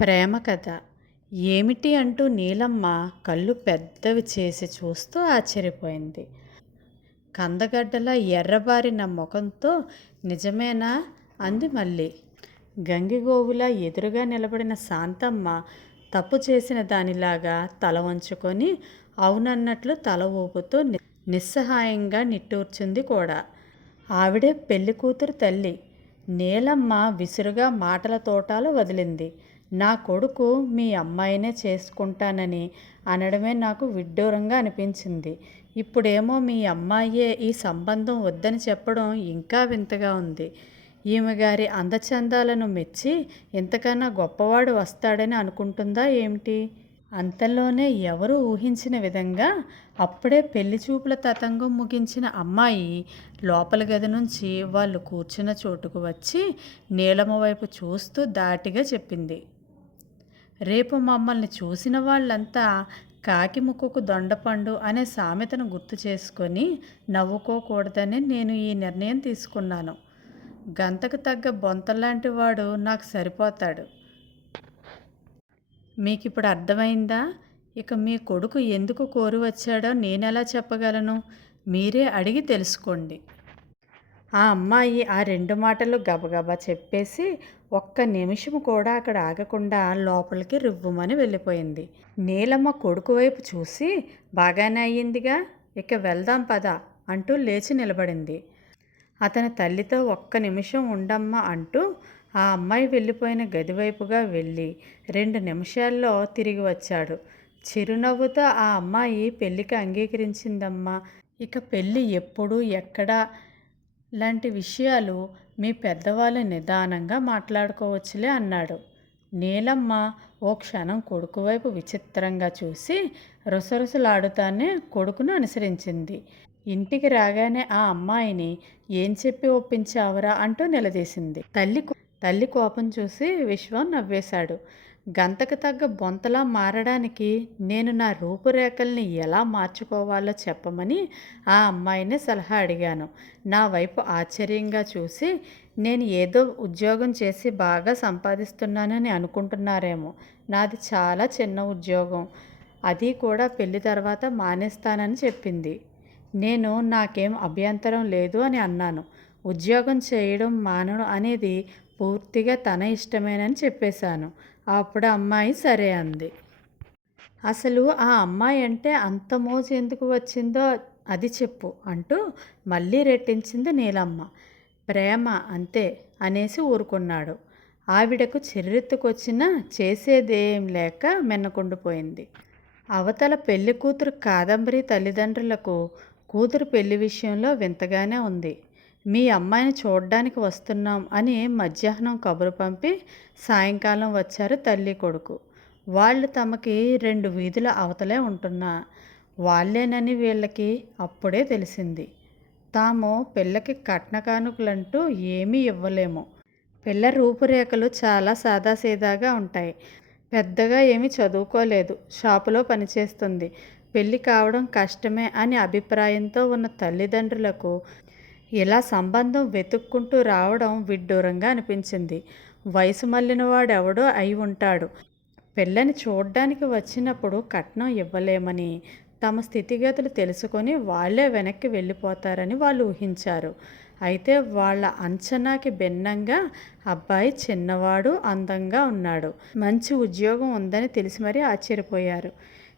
ప్రేమ కథ. ఏమిటి అంటూ నీలమ్మ కళ్ళు పెద్దవి చేసి చూస్తూ ఆశ్చర్యపోయింది. కందగడ్డలా ఎర్రబారిన ముఖంతో నిజమేనా అంది మళ్ళీ. గంగిగోవులా ఎదురుగా నిలబడిన శాంతమ్మ తప్పు చేసిన దానిలాగా తల వంచుకొని అవునన్నట్లు తల ఊపుతూ నిస్సహాయంగా నిట్టూర్చింది కూడా. ఆవిడే పెళ్లి కూతురు తల్లి. నీలమ్మ విసురుగా మాటల తోటాలు వదిలింది. నా కొడుకు మీ అమ్మాయినే చేసుకుంటానని అనడమే నాకు విడ్డూరంగా అనిపించింది. ఇప్పుడేమో మీ అమ్మాయే ఈ సంబంధం వద్దని చెప్పడం ఇంకా వింతగా ఉంది. ఈమె గారి అందచందాలను మెచ్చి ఇంతకన్నా గొప్పవాడు వస్తాడని అనుకుంటుందా ఏమిటి? అంతలోనే ఎవరూ ఊహించిన విధంగా అప్పుడే పెళ్లి చూపుల తతంగం ముగించిన అమ్మాయి లోపల గది నుంచి వాళ్ళు కూర్చున్న చోటుకు వచ్చి నీలమ్మ వైపు చూస్తూ ధాటిగా చెప్పింది. రేపు మమ్మల్ని చూసిన వాళ్ళంతా కాకి ముక్కుకు దొండపండు అనే సామెతను గుర్తు చేసుకొని నవ్వుకోకూడదని నేను ఈ నిర్ణయం తీసుకున్నాను. గంతకు తగ్గ బొంతలాంటి వాడు నాకు సరిపోతాడు. మీకిప్పుడు అర్థమైందా? ఇక మీ కొడుకు ఎందుకు కోరి వచ్చాడో నేనెలా చెప్పగలను? మీరే అడిగి తెలుసుకోండి. ఆ అమ్మాయి ఆ 2 మాటలు గబగబా చెప్పేసి ఒక్క నిమిషం కూడా అక్కడ ఆగకుండా లోపలికి రివ్వుమని వెళ్ళిపోయింది. నీలమ్మ కొడుకు వైపు చూసి బాగానే అయ్యిందిగా, ఇక వెళ్దాం పద అంటూ లేచి నిలబడింది. అతని తల్లితో ఒక్క నిమిషం ఉండమ్మా అంటూ ఆ అమ్మాయి వెళ్ళిపోయిన గదివైపుగా వెళ్ళి 2 నిమిషాల్లో తిరిగి వచ్చాడు. చిరునవ్వుతో ఆ అమ్మాయి పెళ్ళికి అంగీకరించిందమ్మా. ఇక పెళ్ళి ఎప్పుడు ఎక్కడ లాంటి విషయాలు మీ పెద్దవాళ్ళు నిదానంగా మాట్లాడుకోవచ్చులే అన్నాడు. నీలమ్మ ఓ క్షణం కొడుకు వైపు విచిత్రంగా చూసి రుసరుసలాడుతానే కొడుకును అనుసరించింది. ఇంటికి రాగానే ఆ అమ్మాయిని ఏం చెప్పి ఒప్పించావురా అంటూ నిలదీసింది. తల్లి కోపం చూసి విశ్వం నవ్వేశాడు. గంతకు తగ్గ బొంతలా మారడానికి నేను నా రూపురేఖల్ని ఎలా మార్చుకోవాలో చెప్పమని ఆ అమ్మాయిని సలహా అడిగాను. నా వైపు ఆశ్చర్యంగా చూసి నేను ఏదో ఉద్యోగం చేసి బాగా సంపాదిస్తున్నానని అనుకుంటున్నారేమో. నాది చాలా చిన్న ఉద్యోగం, అది కూడా పెళ్లి తర్వాత మానేస్తానని చెప్పింది. నేను నాకేం అభ్యంతరం లేదు అని అన్నాను. ఉద్యోగం చేయడం మానడం అనేది పూర్తిగా తన ఇష్టమేనని చెప్పేశాను. అప్పుడు అమ్మాయి సరే అంది. అసలు ఆ అమ్మాయి అంటే అంత మోజు ఎందుకు వచ్చిందో అది చెప్పు అంటూ మళ్ళీ రెట్టించింది నీలమ్మ. ప్రేమ అంతే అనేసి ఊరుకున్నాడు. ఆవిడకు చిర్రెత్తుకొచ్చినా చేసేదేం లేక మిన్నకుండిపోయింది. అవతల పెళ్లి కూతురు కాదంబరి తల్లిదండ్రులకు కూతురు పెళ్లి విషయంలో వింతగానే ఉంది. మీ అమ్మాయిని చూడ్డానికి వస్తున్నాం అని మధ్యాహ్నం కబురు పంపి సాయంకాలం వచ్చారు తల్లి కొడుకు. వాళ్ళు తమకి 2 వీధుల అవతలే ఉంటున్నా వాళ్ళేనని వీళ్ళకి అప్పుడే తెలిసింది. తాము పిల్లకి కట్న కానుకలంటూ ఏమీ ఇవ్వలేము. పిల్ల రూపురేఖలు చాలా సాదాసీదాగా ఉంటాయి. పెద్దగా ఏమీ చదువుకోలేదు, షాపులో పనిచేస్తుంది. పెళ్ళి కావడం కష్టమే అని అభిప్రాయంతో ఉన్న తల్లిదండ్రులకు ఇలా సంబంధం వెతుక్కుంటూ రావడం విడ్డూరంగా అనిపించింది. వయసు మళ్ళిన వాడెవడో అయి ఉంటాడు. పిల్లని చూడ్డానికి వచ్చినప్పుడు కట్నం ఇవ్వలేమని, తమ స్థితిగతులు తెలుసుకొని వాళ్లే వెనక్కి వెళ్ళిపోతారని వాళ్ళు ఊహించారు. అయితే వాళ్ళ అంచనాకి భిన్నంగా అబ్బాయి చిన్నవాడు, అందంగా ఉన్నాడు. మంచి ఉద్యోగం ఉందని తెలిసి మరీ ఆశ్చర్యపోయారు.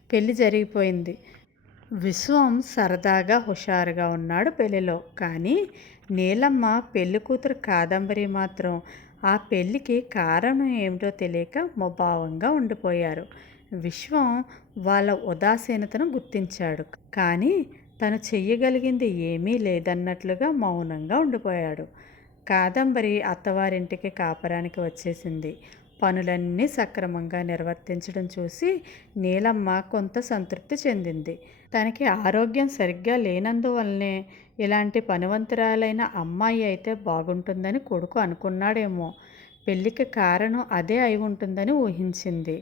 పెళ్లి జరిగిపోయింది. విశ్వం సరదాగా హుషారుగా ఉన్నాడు పెళ్లిలో. కానీ నీలమ్మ పెళ్లి కూతురు కాదంబరి మాత్రం ఆ పెళ్ళికి కారణం ఏమిటో తెలియక ముభావంగా ఉండిపోయారు. విశ్వం వాళ్ళ ఉదాసీనతను గుర్తించాడు. కానీ తను చెయ్యగలిగింది ఏమీ లేదన్నట్లుగా మౌనంగా ఉండిపోయాడు. కాదంబరి అత్తవారింటికి కాపరానికి వచ్చేసింది. పనులన్నీ సక్రమంగా నిర్వర్తించడం చూసి నీలమ్మ కొంత సంతృప్తి చెందింది. తనకి ఆరోగ్యం సరిగ్గా లేనందువల్లనే ఇలాంటి పనివంతురాలైన అమ్మాయి అయితే బాగుంటుందని కొడుకు అనుకున్నాడేమో. పెళ్ళికి కారణం అదే అయి ఉంటుందని ఊహించింది.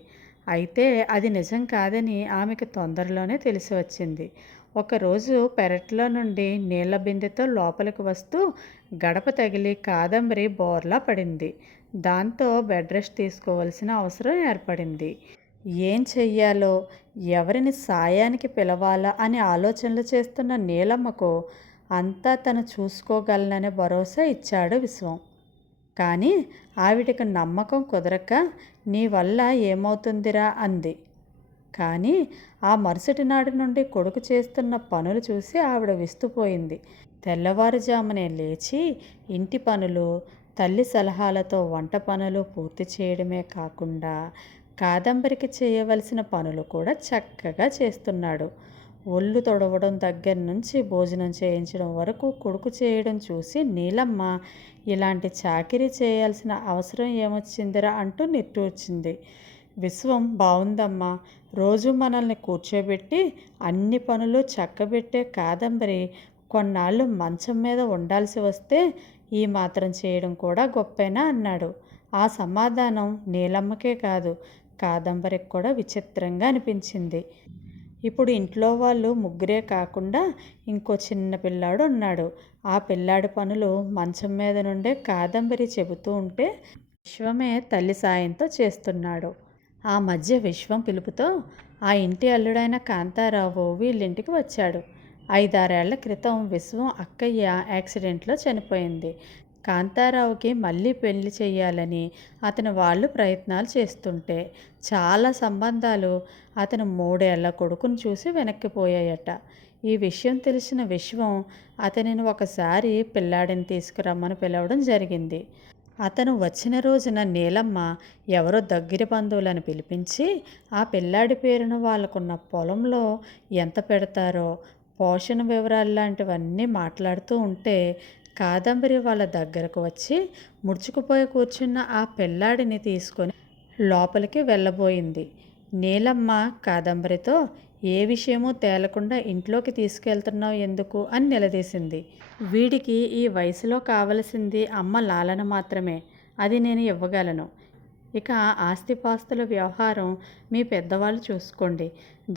అయితే అది నిజం కాదని ఆమెకు తొందరలోనే తెలిసి వచ్చింది. ఒకరోజు పెరట్లో నుండి నీళ్ల బిందెతో లోపలికి వస్తూ గడప తగిలి కాదంబరి బోర్లా పడింది. దాంతో బెడ్ రెస్ట్ తీసుకోవాల్సిన అవసరం ఏర్పడింది. ఏం చెయ్యాలో, ఎవరిని సాయానికి పిలవాలా అని ఆలోచనలు చేస్తున్న నీలమ్మకు అంతా తను చూసుకోగలననే భరోసా ఇచ్చాడు విశ్వం. కానీ ఆవిడకి నమ్మకం కుదరక నీ వల్ల ఏమవుతుందిరా అంది. కానీ ఆ మరుసటి నాటి నుండి కొడుకు చేస్తున్న పనులు చూసి ఆవిడ విస్తుపోయింది. తెల్లవారుజామునే లేచి ఇంటి పనులు, తల్లి సలహాలతో వంట పనులు పూర్తి చేయడమే కాకుండా కాదంబరికి చేయవలసిన పనులు కూడా చక్కగా చేస్తున్నాడు. ఒళ్ళు తొడవడం దగ్గర నుంచి భోజనం చేయించడం వరకు కొడుకు చేయడం చూసి నీలమ్మ ఇలాంటి చాకిరీ చేయాల్సిన అవసరం ఏమొచ్చిందిరా అంటూ నిట్టూర్చింది. విశ్వం బావుందమ్మా, రోజు మనల్ని కూర్చోబెట్టి అన్ని పనులు చక్కబెట్టే కాదంబరి కొన్నాళ్ళు మంచం మీద ఉండాల్సి వస్తే ఈ మాత్రం చేయడం కూడా గొప్పేనా అన్నాడు. ఆ సమాధానం నీలమ్మకే కాదు, కాదంబరికి కూడా విచిత్రంగా అనిపించింది. ఇప్పుడు ఇంట్లో వాళ్ళు ముగ్గురే కాకుండా ఇంకో చిన్న పిల్లాడు ఉన్నాడు. ఆ పిల్లాడి పనులు మంచం మీద నుండే కాదంబరి చెబుతూ ఉంటే విశ్వమే తల్లి సాయంతో చేస్తున్నాడు. ఆ మధ్య విశ్వం పిలుపుతో ఆ ఇంటి అల్లుడైన కాంతారావు వీళ్ళింటికి వచ్చాడు. 5-6 ఏళ్ల క్రితం విశ్వం అక్కయ్య యాక్సిడెంట్లో చనిపోయింది. కాంతారావుకి మళ్ళీ పెళ్లి చేయాలని అతని వాళ్ళు ప్రయత్నాలు చేస్తుంటే చాలా సంబంధాలు అతను 3 ఏళ్ల కొడుకును చూసి వెనక్కిపోయాయట. ఈ విషయం తెలిసిన విశ్వం అతనిని ఒకసారి పిల్లాడిని తీసుకురమ్మని పిలవడం జరిగింది. అతను వచ్చిన రోజున నీలమ్మ ఎవరో దగ్గర బంధువులను పిలిపించి ఆ పిల్లాడి పేరున వాళ్ళకున్న పొలంలో ఎంత పెడతారో పోషణ వివరాలు లాంటివన్నీ మాట్లాడుతూ ఉంటే కాదంబరి వాళ్ళ దగ్గరకు వచ్చి ముడుచుకుపోయి కూర్చున్న ఆ పిల్లాడిని తీసుకొని లోపలికి వెళ్ళబోయింది. నీలమ్మ కాదంబరితో ఏ విషయమూ తేలకుండా ఇంట్లోకి తీసుకెళ్తున్నావు ఎందుకు అని నిలదీసింది. వీడికి ఈ వయసులో కావలసింది అమ్మ లాలన మాత్రమే, అది నేను ఇవ్వగలను. ఇక ఆస్తిపాస్తుల వ్యవహారం మీ పెద్దవాళ్ళు చూసుకోండి,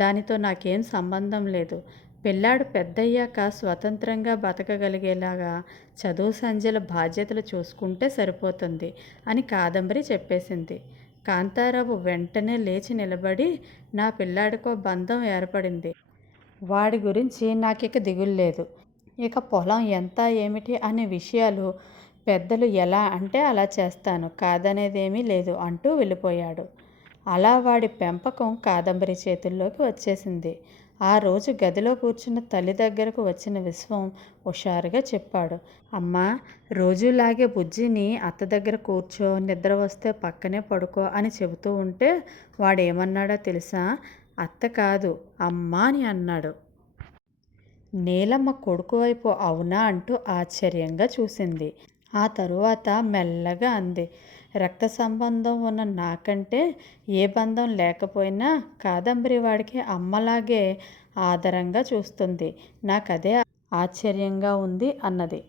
దానితో నాకేం సంబంధం లేదు. పిల్లాడు పెద్దయ్యాక స్వతంత్రంగా బతకగలిగేలాగా చదువు సంధ్యల బాధ్యతలు చూసుకుంటే సరిపోతుంది అని కాదంబరి చెప్పేసింది. కాంతారావు వెంటనే లేచి నిలబడి నా పిల్లాడికో బంధం ఏర్పడింది, వాడి గురించి నాకిక దిగుల్లేదు. ఇక పొలం ఎంత ఏమిటి అనే విషయాలు పెద్దలు ఎలా అంటే అలా చేస్తాను, కాదనేదేమీ లేదు అంటూ వెళ్ళిపోయాడు. అలా వాడి పెంపకం కాదంబరి చేతుల్లోకి వచ్చేసింది. ఆ రోజు గదిలో కూర్చున్న తల్లి దగ్గరకు వచ్చిన విశ్వం హుషారుగా చెప్పాడు. అమ్మా, రోజులాగే బుజ్జిని అత్త దగ్గర కూర్చో, నిద్ర వస్తే పక్కనే పడుకో అని చెబుతూ ఉంటే వాడేమన్నాడో తెలుసా? అత్త కాదు అమ్మా అని అన్నాడు. నీలమ్మ కొడుకు వైపు అవునా అంటూ ఆశ్చర్యంగా చూసింది. ఆ తరువాత మెల్లగా అంది, రక్త సంబంధం ఉన్న నాకంటే ఏ బంధం లేకపోయినా కాదంబరి వాడికి అమ్మలాగే ఆదరంగా చూస్తుంది. నాకదే ఆశ్చర్యంగా ఉంది అన్నది.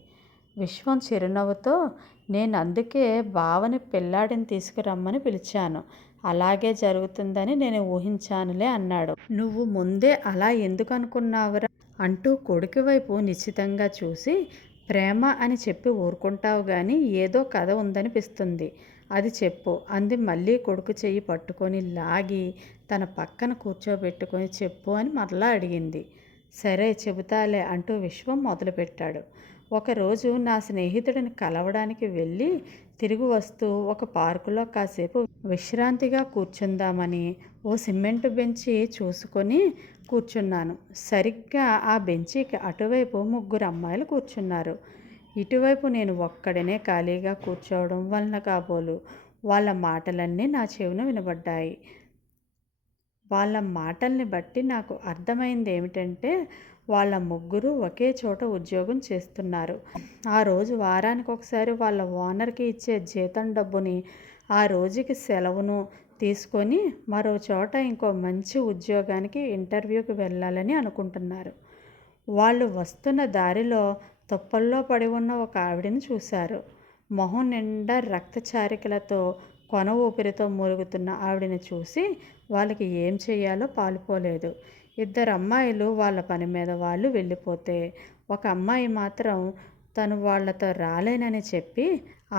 విశ్వం చిరునవ్వుతో నేను అందుకే బావని పిల్లాడిని తీసుకురమ్మని పిలిచాను, అలాగే జరుగుతుందని నేను ఊహించానులే అన్నాడు. నువ్వు ముందే అలా ఎందుకు అనుకున్నావురా అంటూ కొడుకు వైపు నిశ్చితంగా చూసి ప్రేమ అని చెప్పి ఊరుకుంటావు కానీ ఏదో కథ ఉందనిపిస్తుంది, అది చెప్పు అంది. మళ్ళీ కొడుకు చెయ్యి పట్టుకొని లాగి తన పక్కన కూర్చోబెట్టుకొని చెప్పు అని మరలా అడిగింది. సరే చెబుతాలే అంటూ విశ్వం మొదలుపెట్టాడు. ఒకరోజు నా స్నేహితుడిని కలవడానికి వెళ్ళి తిరిగి వస్తూ ఒక పార్కులో కాసేపు విశ్రాంతిగా కూర్చుందామని ఓ సిమెంటు బెంచి చూసుకొని కూర్చున్నాను. సరిగ్గా ఆ బెంచికి అటువైపు 3 అమ్మాయిలు కూర్చున్నారు. ఇటువైపు నేను ఒక్కడనే ఖాళీగా కూర్చోవడం వలన కాబోలు వాళ్ళ మాటలన్నీ నా చెవిన వినబడ్డాయి. వాళ్ళ మాటల్ని బట్టి నాకు అర్థమైంది ఏమిటంటే వాళ్ళ ముగ్గురు ఒకే చోట ఉద్యోగం చేస్తున్నారు. ఆ రోజు వారానికి ఒకసారి వాళ్ళ ఓనర్కి ఇచ్చే జీతం డబ్బుని ఆ రోజుకి సెలవును తీసుకొని మరో చోట ఇంకో మంచి ఉద్యోగానికి ఇంటర్వ్యూకి వెళ్ళాలని అనుకుంటున్నారు. వాళ్ళు వస్తున్న దారిలో తుప్పల్లో పడి ఉన్న ఒక ఆవిడని చూశారు. మొహం నిండా రక్తచారికలతో కొన ఊపిరితో మూలుగుతున్న ఆవిడని చూసి వాళ్ళకి ఏం చేయాలో పాలుపోలేదు. 2 అమ్మాయిలు వాళ్ళ పని మీద వాళ్ళు వెళ్ళిపోతే ఒక అమ్మాయి మాత్రం తను వాళ్లతో రాలేనని చెప్పి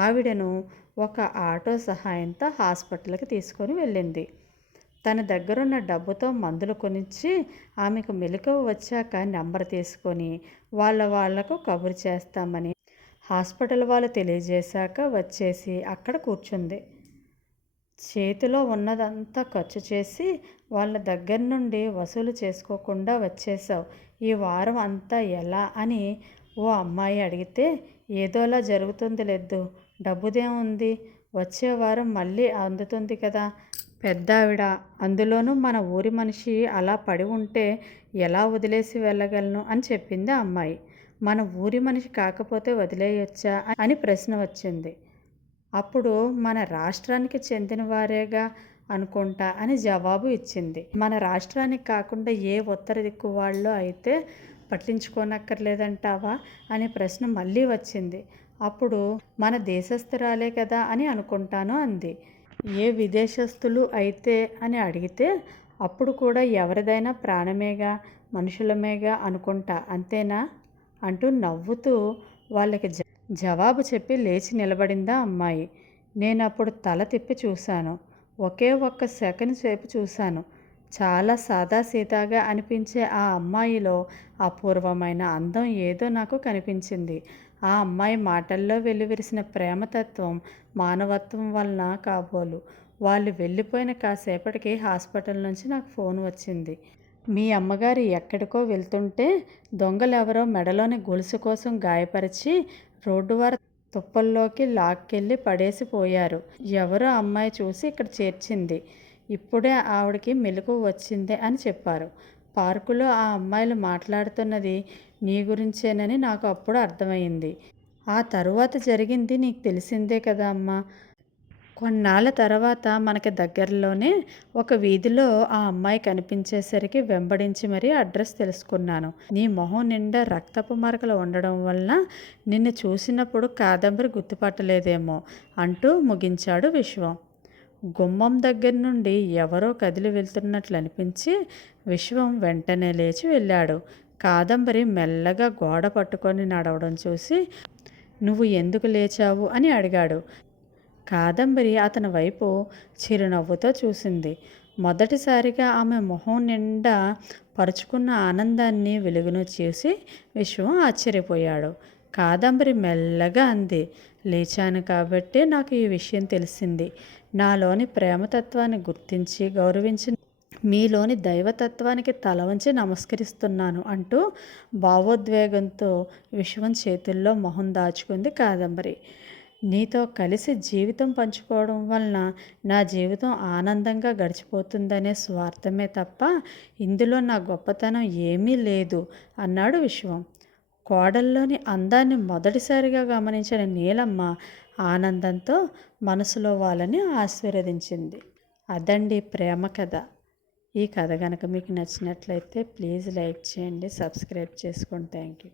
ఆవిడను ఒక ఆటో సహాయంతో హాస్పిటల్కి తీసుకొని వెళ్ళింది. తన దగ్గరున్న డబ్బుతో మందులు కొనిచ్చి ఆమెకు మెలకువ వచ్చాక నెంబర్ తీసుకొని వాళ్లకు కబురు చేస్తామని హాస్పిటల్ వాళ్ళు తెలియజేశాక వచ్చేసి అక్కడ కూర్చుంది. చేతిలో ఉన్నదంతా ఖర్చు చేసి వాళ్ళ దగ్గర నుండి వసూలు చేసుకోకుండా వచ్చేసావు, ఈ వారం అంతా ఎలా అని ఓ అమ్మాయి అడిగితే, ఏదోలా జరుగుతుంది లేదు, డబ్బుదేముంది, వచ్చే వారం మళ్ళీ అందుతుంది కదా పెద్దావిడ, అందులోనూ మన ఊరి మనిషి అలా పడి ఉంటే ఎలా వదిలేసి వెళ్ళగలను అని చెప్పింది ఆ అమ్మాయి. మన ఊరి మనిషి కాకపోతే వదిలేయొచ్చా అని ప్రశ్న వచ్చింది. అప్పుడు మన రాష్ట్రానికి చెందిన వారేగా అనుకుంటా అని జవాబు ఇచ్చింది. మన రాష్ట్రానికి కాకుండా ఏ ఉత్తర దిక్కు వాళ్ళు అయితే పట్టించుకోనక్కర్లేదంటావా అని ప్రశ్న మళ్ళీ వచ్చింది. అప్పుడు మన దేశస్థురాలే కదా అని అనుకుంటాను అంది. ఏ విదేశస్తులు అయితే అని అడిగితే, అప్పుడు కూడా ఎవరిదైనా ప్రాణమేగా, మనుషులమేగా అనుకుంటా, అంతేనా అంటూ నవ్వుతూ వాళ్ళకి జవాబు చెప్పి లేచి నిలబడిందా అమ్మాయి. నేనప్పుడు తల తిప్పి చూశాను. ఒకే ఒక్క సెకండ్ సేపు చూశాను. చాలా సాదాసీదాగా అనిపించే ఆ అమ్మాయిలో అపూర్వమైన అందం ఏదో నాకు కనిపించింది. ఆ అమ్మాయి మాటల్లో వెలువరిసిన ప్రేమతత్వం, మానవత్వం వలన కాబోలు. వాళ్ళు వెళ్ళిపోయిన కాసేపటికి హాస్పిటల్ నుంచి నాకు ఫోన్ వచ్చింది. మీ అమ్మగారు ఎక్కడికో వెళ్తుంటే దొంగలెవరో మెడలోని గొలుసు కోసం గాయపరిచి రోడ్డువార తుప్పల్లోకి లాక్కెళ్ళి పడేసిపోయారు. ఎవరో అమ్మాయి చూసి ఇక్కడ చేర్చింది. ఇప్పుడే ఆవిడకి మెలకువ వచ్చింది అని చెప్పారు. పార్కులో ఆ అమ్మాయిలు మాట్లాడుతున్నది నీ గురించేనని నాకు అప్పుడు అర్థమైంది. ఆ తరువాత జరిగింది నీకు తెలిసిందే కదా అమ్మా. కొన్నాళ్ళ తర్వాత మనకి దగ్గరలోనే ఒక వీధిలో ఆ అమ్మాయి కనిపించేసరికి వెంబడించి మరీ అడ్రస్ తెలుసుకున్నాను. నీ మొహం నిండా రక్తపు మరకలు ఉండడం వలన నిన్ను చూసినప్పుడు కాదంబరి గుర్తుపట్టలేదేమో అంటూ ముగించాడు విశ్వం. గుమ్మం దగ్గర నుండి ఎవరో కదిలి వెళ్తున్నట్లు అనిపించి విశ్వం వెంటనే లేచి వెళ్ళాడు. కాదంబరి మెల్లగా గోడ పట్టుకొని నడవడం చూసి, నువ్వు ఎందుకు లేచావు అని అడిగాడు. కాదంబరి అతని వైపు చిరునవ్వుతో చూసింది. మొదటిసారిగా ఆమె మొహం నిండా పరుచుకున్న ఆనందాన్ని, వెలుగును చూసి విశ్వం ఆశ్చర్యపోయాడు. కాదంబరి మెల్లగా అంది, లేచాను కాబట్టి నాకు ఈ విషయం తెలిసింది. నాలోని ప్రేమతత్వాన్ని గుర్తించి గౌరవించి మీలోని దైవతత్వానికి తల వంచి నమస్కరిస్తున్నాను అంటూ భావోద్వేగంతో విశ్వం చేతుల్లో మొహం దాచుకుంది కాదంబరి. నీతో కలిసి జీవితం పంచుకోవడం వలన నా జీవితం ఆనందంగా గడిచిపోతుందనే స్వార్థమే తప్ప ఇందులో నా గొప్పతనం ఏమీ లేదు అన్నాడు విశ్వం. కోడల్లోని అందాన్ని మొదటిసారిగా గమనించిన నీలమ్మ ఆనందంతో మనసులో వాళ్ళని ఆశీర్వదించింది. అదండి ప్రేమ కథ. ఈ కథ కనుక మీకు నచ్చినట్లయితే ప్లీజ్ లైక్ చేయండి, సబ్స్క్రైబ్ చేసుకోండి. Thank you.